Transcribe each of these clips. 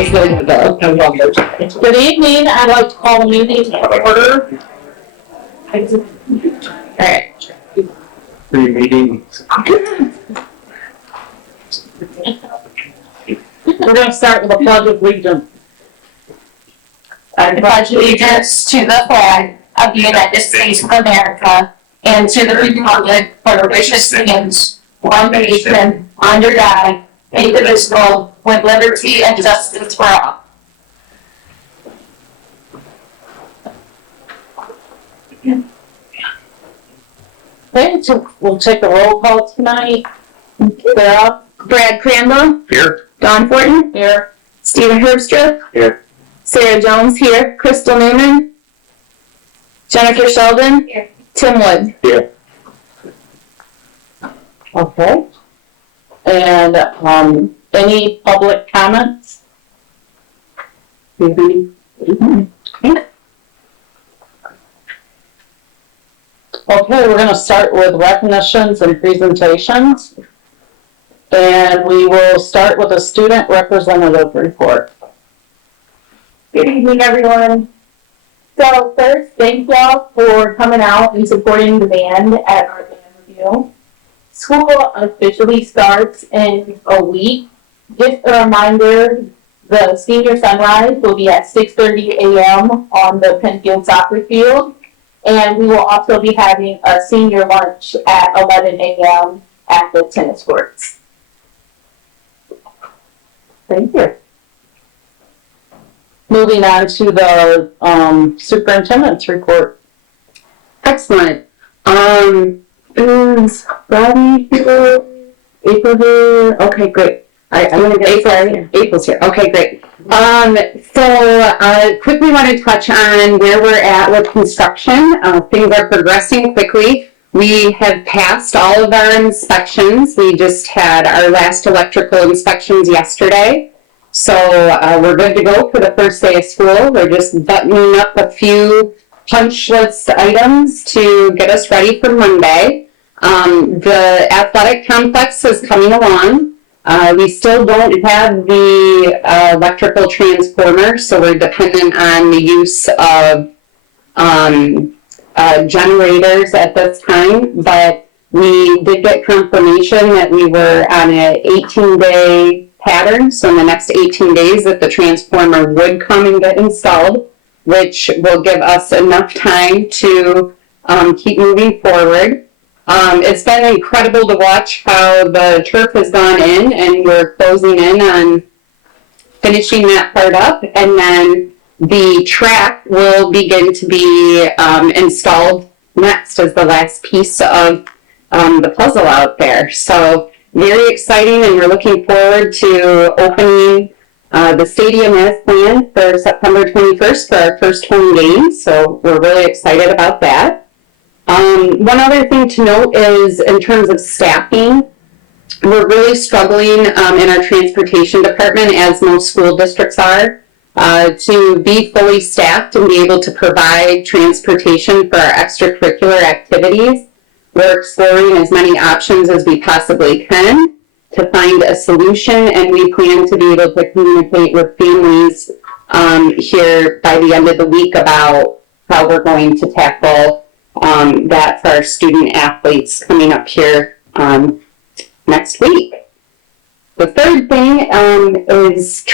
Good evening. I'd like to call the meeting to order. Alright. Pre-meeting. We're going to start with a pledge of allegiance. I pledge allegiance to the flag of the United States of America and to the republic for which it stands, one nation, under God, indivisible, with liberty and justice for all. Okay, so we'll take a roll call tonight. Sarah? Brad Crandall. Here. Don Fortin. Here. Stephen Herbstrip. Here. Sarah Jones here. Crystal Newman. Jennifer Sheldon. Here. Tim Wood. Here. Okay. And any public comments? Okay, we're going to start with recognitions and presentations. And we will start with a student representative report. Good evening, everyone. So first, thank y'all for coming out and supporting the band at our band review. School officially starts in a week. Just a reminder, the senior sunrise will be at 6:30 a.m. on the Pennfield soccer field. And we will also be having a senior lunch at 11 a.m. at the tennis courts. Thank you. Moving on to the superintendent's report. Excellent. Is Robbie here? April here? Okay, great. April's here. Okay, great. Quickly want to touch on where we're at with construction. Things are progressing quickly. We have passed all of our inspections. We just had our last electrical inspections yesterday. So we're good to go for the first day of school. We're just buttoning up a few punch list items to get us ready for Monday. The athletic complex is coming along. We still don't have the electrical transformer, so we're dependent on the use of generators at this time, but we did get confirmation that we were on an 18-day pattern, so in the next 18 days that the transformer would come and get installed, which will give us enough time to keep moving forward. It's been incredible to watch how the turf has gone in, and we're closing in on finishing that part up, and then the track will begin to be installed next as the last piece of the puzzle out there. So very exciting, and we're looking forward to opening the stadium as planned for September 21st for our first home game. So we're really excited about that. One other thing to note is in terms of staffing, we're really struggling in our transportation department, as most school districts are, to be fully staffed and be able to provide transportation for our extracurricular activities. We're exploring as many options as we possibly can to find a solution, and we plan to be able to communicate with families here by the end of the week about how we're going to tackle that for our student athletes coming up here next week. The third thing is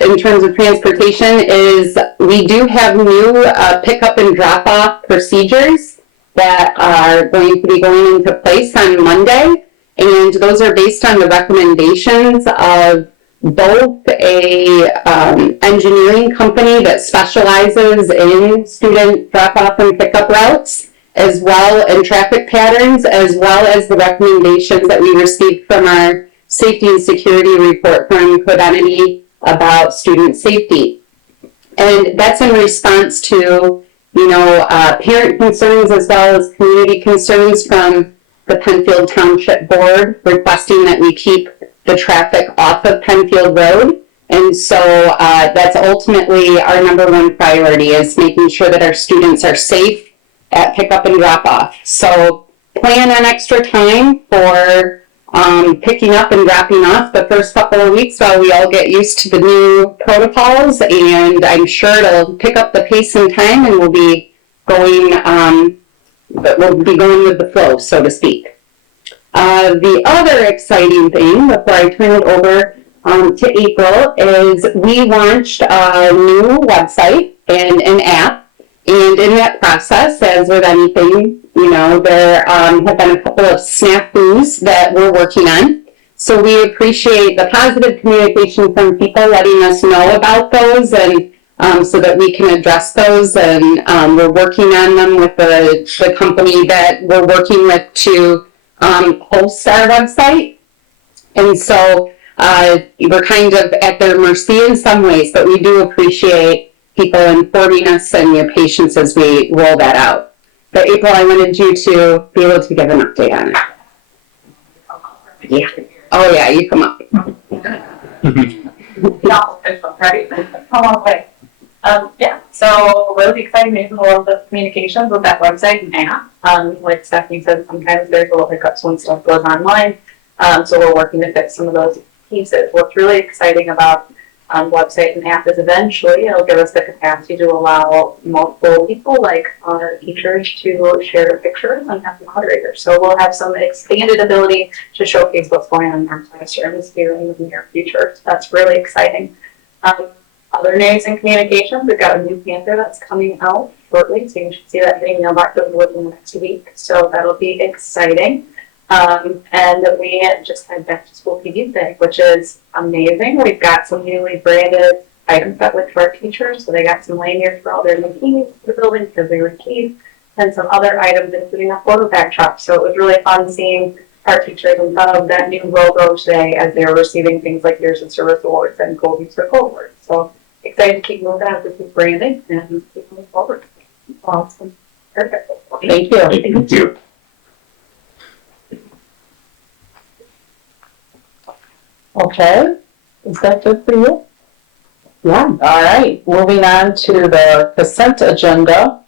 in terms of transportation is we do have new pickup and drop off procedures that are going to be going into place on Monday, and those are based on the recommendations of both a engineering company that specializes in student drop off and pickup routes, as well in traffic patterns, as well as the recommendations that we received from our safety and security report from Codenity about student safety. And that's in response to, parent concerns as well as community concerns from the Pennfield Township Board requesting that we keep the traffic off of Pennfield Road. And so that's ultimately our number one priority, is making sure that our students are safe at pickup and drop off. So plan on extra time for picking up and dropping off the first couple of weeks while we all get used to the new protocols, and I'm sure it'll pick up the pace in time, and we'll be going with the flow, so to speak. The other exciting thing before I turn it over to April is we launched a new website and an app, and in that process, as with anything, there have been a couple of snafus that we're working on. So we appreciate the positive communication from people letting us know about those, and so that we can address those. And we're working on them with the company that we're working with to host our website. And so we're kind of at their mercy in some ways, but we do appreciate people informing us and your patience as we roll that out. But April, I wanted you to be able to give an update on it. Yeah. Oh yeah, you come up. Right? Come on, way. Yeah, so really exciting news in the world of communications with that website and app. Like Stephanie said, sometimes there's little hiccups when stuff goes online. So we're working to fix some of those pieces. What's really exciting about website and app is eventually it'll give us the capacity to allow multiple people, like our teachers, to share pictures and have moderators. So we'll have some expanded ability to showcase what's going on in our classrooms here in the near future. So that's really exciting. Other news and communications, we've got a new Panther that's coming out shortly, so you should see that getting mailed back within the next week. So that'll be exciting. And we just had back to school PD Day, which is amazing. We've got some newly branded items that went to our teachers. So they got some lanyards for all their new keys for the building because they were keys, and some other items, including a photo backdrop. So it was really fun seeing our teachers in front of that new logo today as they were receiving things like Years of Service Awards and Gold Circle Awards. So excited to keep moving on with this branding and keep moving forward. Awesome. Perfect. Thank you. Thank you. Okay, is that good for you? Yeah. All right, moving on to the consent agenda.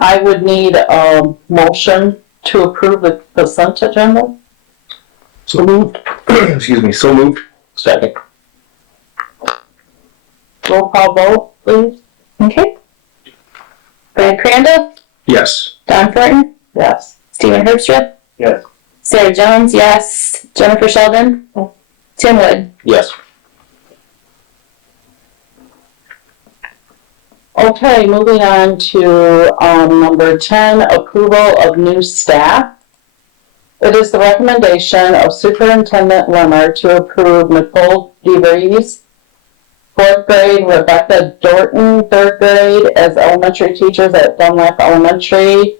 I would need a motion to approve the consent agenda. So moved. Excuse me, so moved. Second. Roll call vote, please. Okay. Brad Crandall, Yes. Don Thornton, Yes. Stephen Herbstrip, Yes. Sarah Jones, yes. Jennifer Sheldon, Tim Wood. Yes. Okay, moving on to number 10, approval of new staff. It is the recommendation of Superintendent Lemmer to approve Nicole DeVries, 4th grade, Rebecca Dorton, 3rd grade, as elementary teachers at Dunlap Elementary,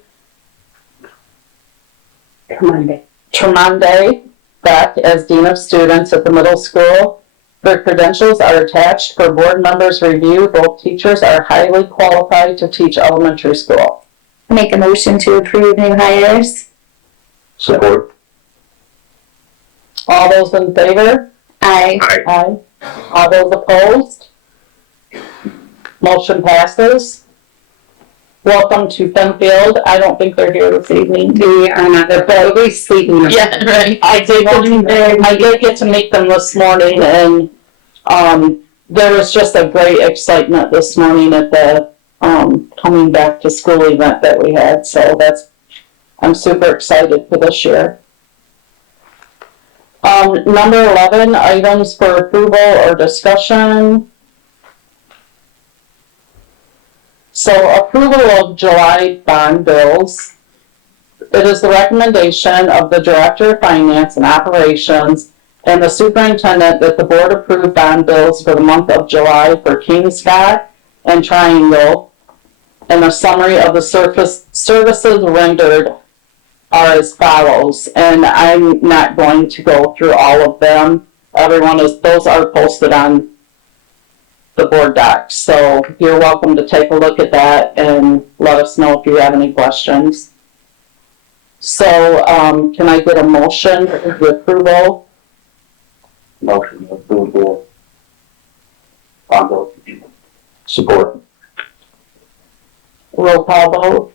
Tremonde Beck as Dean of Students at the middle school. Their credentials are attached for board members' review. Both teachers are highly qualified to teach elementary school. Make a motion to approve new hires. Support. All those in favor? Aye. Aye. Aye. All those opposed? Motion passes. Welcome to Pennfield. I don't think they're here this evening. They are not, they're probably sleeping. Right. I did get to meet them this morning, and there was just a great excitement this morning at the coming back to school event that we had. So I'm super excited for this year. Number 11, items for approval or discussion. So approval of July bond bills. It is the recommendation of the Director of Finance and Operations and the Superintendent that the Board approve bond bills for the month of July for Kingscott and Triangle. And a summary of the services rendered are as follows. And I'm not going to go through all of them. Those are posted on the board docs. So you're welcome to take a look at that and let us know if you have any questions. So, can I get a motion for the approval? Motion approval. Support. Roll call vote?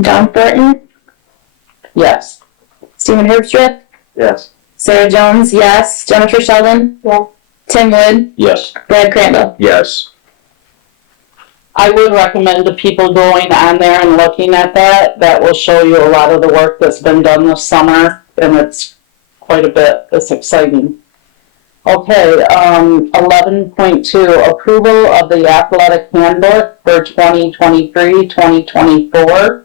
John Thornton, Yes. Stephen Herbstrip, Yes. Sarah Jones, yes. Jennifer Sheldon, Tim Wood, Yes. Brad Crandall. Yes. I would recommend to people going on there and looking at that. That will show you a lot of the work that's been done this summer, and it's quite a bit. It's exciting. Okay, 11.2, approval of the athletic handbook for 2023-2024.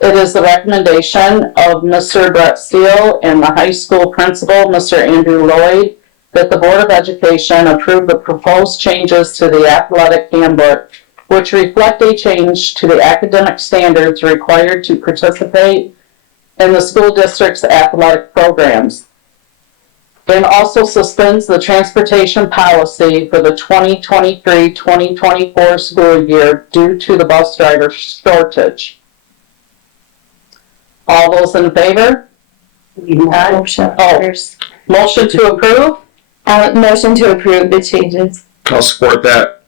It is the recommendation of Mr. Brett Steele and the high school principal, Mr. Andrew Lloyd, that the Board of Education approve the proposed changes to the athletic handbook, which reflect a change to the academic standards required to participate in the school district's athletic programs, and also suspends the transportation policy for the 2023-2024 school year due to the bus driver shortage. All those in favor? Motion. Motion to approve? Motion to approve the changes. I'll support that.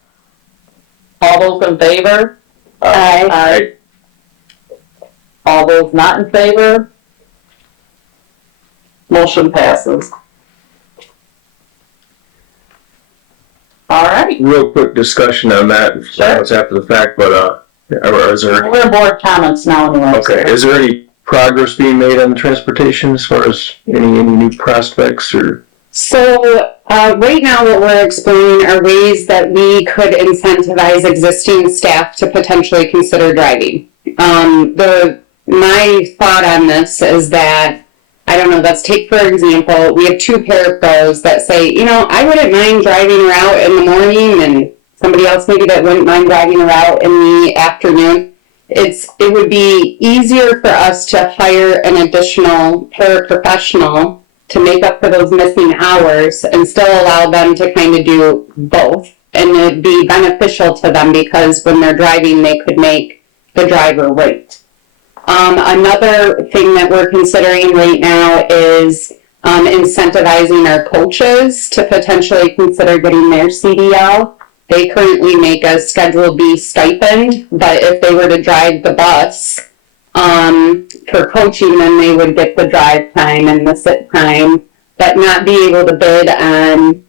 All those in favor? Aye. All those not in favor? Motion passes. All right, Real quick discussion on that. Sure. It's after the fact, but is there, we're in board comments now anyway. okay, is there any progress being made on the transportation as far as any new prospects or? So, right now what we're exploring are ways that we could incentivize existing staff to potentially consider driving. My thought on this is that, I don't know, let's take for example, we have two parapros that say, you know, I wouldn't mind driving a route in the morning, and somebody else maybe that wouldn't mind driving a route in the afternoon. It would be easier for us to hire an additional paraprofessional to make up for those missing hours and still allow them to kind of do both. And it'd be beneficial to them because when they're driving, they could make the driver wait. Another thing that we're considering right now is incentivizing our coaches to potentially consider getting their CDL. They currently make a Schedule B stipend, but if they were to drive the bus for coaching, then they would get the drive time and the sit time, but not be able to bid on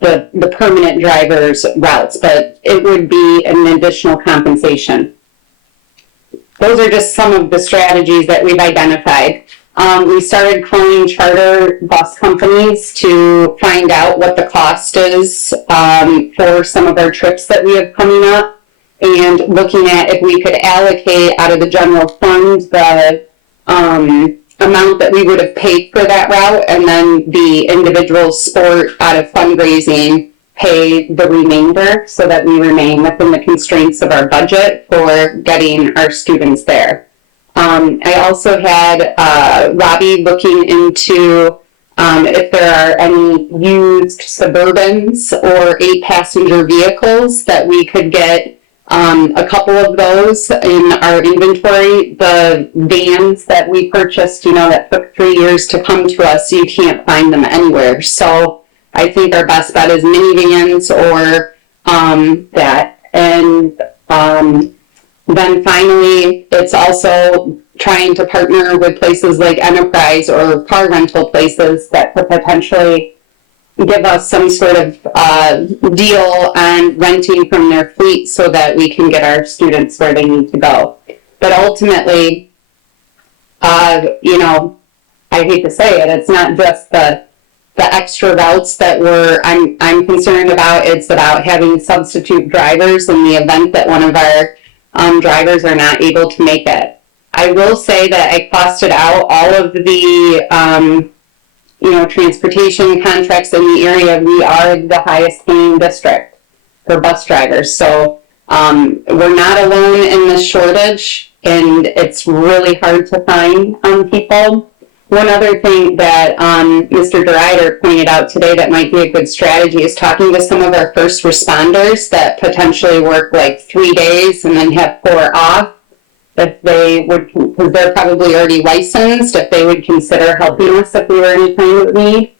the permanent driver's routes, but it would be an additional compensation. Those are just some of the strategies that we've identified. We started calling charter bus companies to find out what the cost is for some of our trips that we have coming up, and looking at if we could allocate out of the general fund the amount that we would have paid for that route, and then the individual sport out of fundraising pay the remainder so that we remain within the constraints of our budget for getting our students there. I also had Robbie looking into if there are any used Suburbans or 8-passenger vehicles that we could get a couple of those in our inventory. The vans that we purchased, that took 3 years to come to us, you can't find them anywhere. So I think our best bet is minivans or that. And then finally, it's also trying to partner with places like Enterprise or car rental places that could potentially give us some sort of deal on renting from their fleet so that we can get our students where they need to go. But ultimately, I hate to say it, it's not just the extra routes that I'm concerned about. It's about having substitute drivers in the event that one of our drivers are not able to make it. I will say that I costed out all of the transportation contracts in the area. We are the highest paying district for bus drivers. So we're not alone in this shortage, and it's really hard to find people. One other thing that Mr. DeRider pointed out today that might be a good strategy is talking to some of our first responders that potentially work like 3 days and then have 4 off. If they would, because they're probably already licensed, if they would consider helping us if we were in any kind of need.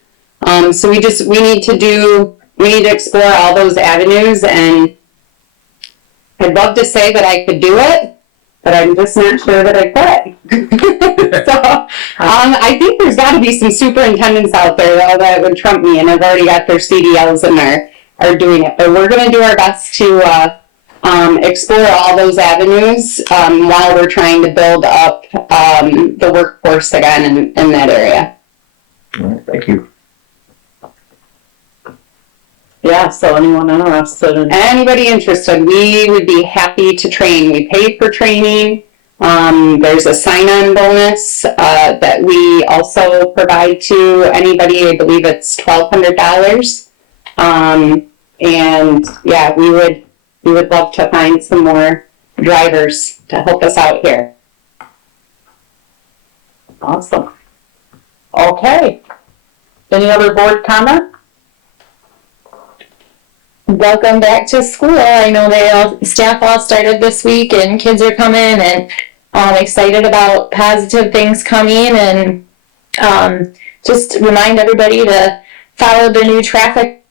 So we need to explore all those avenues, and I'd love to say that I could do it, but I'm just not sure that I could. So, I think there's gotta be some superintendents out there though that would trump me, and I've already got their CDLs and are doing it. But we're gonna do our best to, explore all those avenues, while we're trying to build up, the workforce again in that area. All right, thank you. Yeah, so anyone interested in, Anybody interested, we would be happy to train. We pay for training. There's a sign-on bonus, that we also provide to anybody. I believe it's $1,200. And yeah, we would love to find some more drivers to help us out here. awesome. Okay. Any other board comment? Welcome back to school. I know staff all started this week and kids are coming, and I'm excited about positive things coming, and just remind everybody to follow the new traffic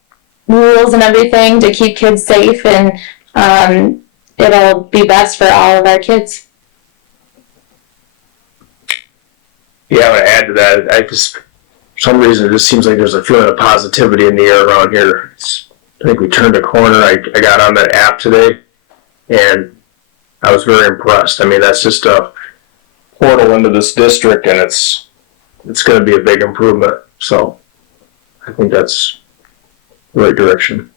rules and everything to keep kids safe, and it'll be best for all of our kids. Yeah, I would add to that. For some reason, it just seems like there's a feeling of positivity in the air around here. I think we turned a corner. I got on that app today, and I was very impressed. I mean, that's just a portal into this district, and it's going to be a big improvement. So I think that's the right direction.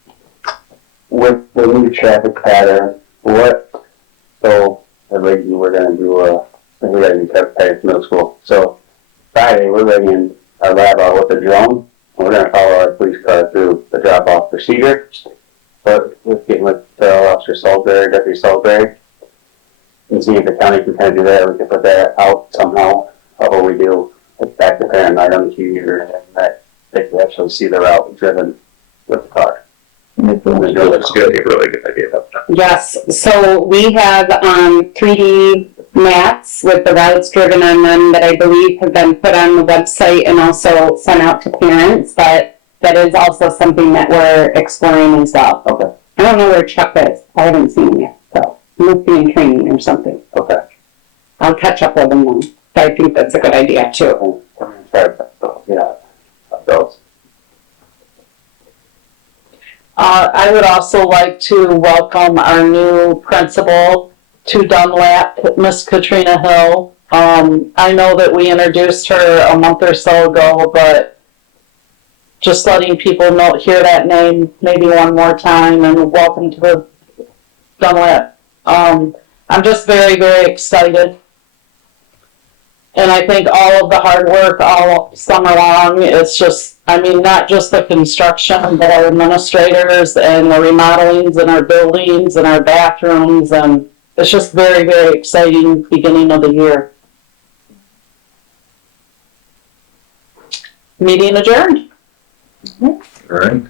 With the new traffic pattern, so like you were gonna do we got a new traffic pattern at middle school. So Friday we're bringing our lab out with a drone. We're gonna follow our police car through the drop-off procedure. But with getting with Officer Salisbury, Deputy Salisbury, and seeing if the county can kind of do that, we can put that out somehow. What we do, like back to parent night on the computer, and that they can actually see the route driven with the car. That's good. A really good idea. Yes, so we have 3D maps with the routes driven on them that I believe have been put on the website and also sent out to parents, but that is also something that we're exploring as well. Okay. I don't know where Chuck is. I haven't seen him yet, so he must be in training or something. Okay. I'll catch up with him then. But I think that's a good idea too. Yeah, those. I would also like to welcome our new principal to Dunlap, Miss Katrina Hill. I know that we introduced her a month or so ago, but just letting people hear that name maybe one more time, and welcome to the Dunlap. I'm just very, very excited. And I think all of the hard work all summer long, it's just, I mean, not just the construction, but our administrators and the remodelings in our buildings and our bathrooms, and it's just very, very exciting beginning of the year. Meeting adjourned. All right.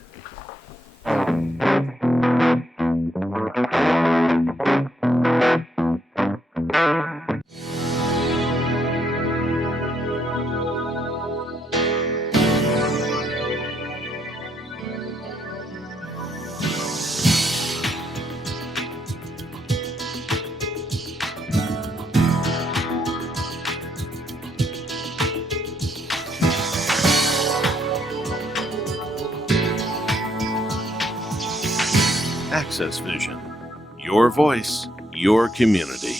Access Vision. Your voice, your community.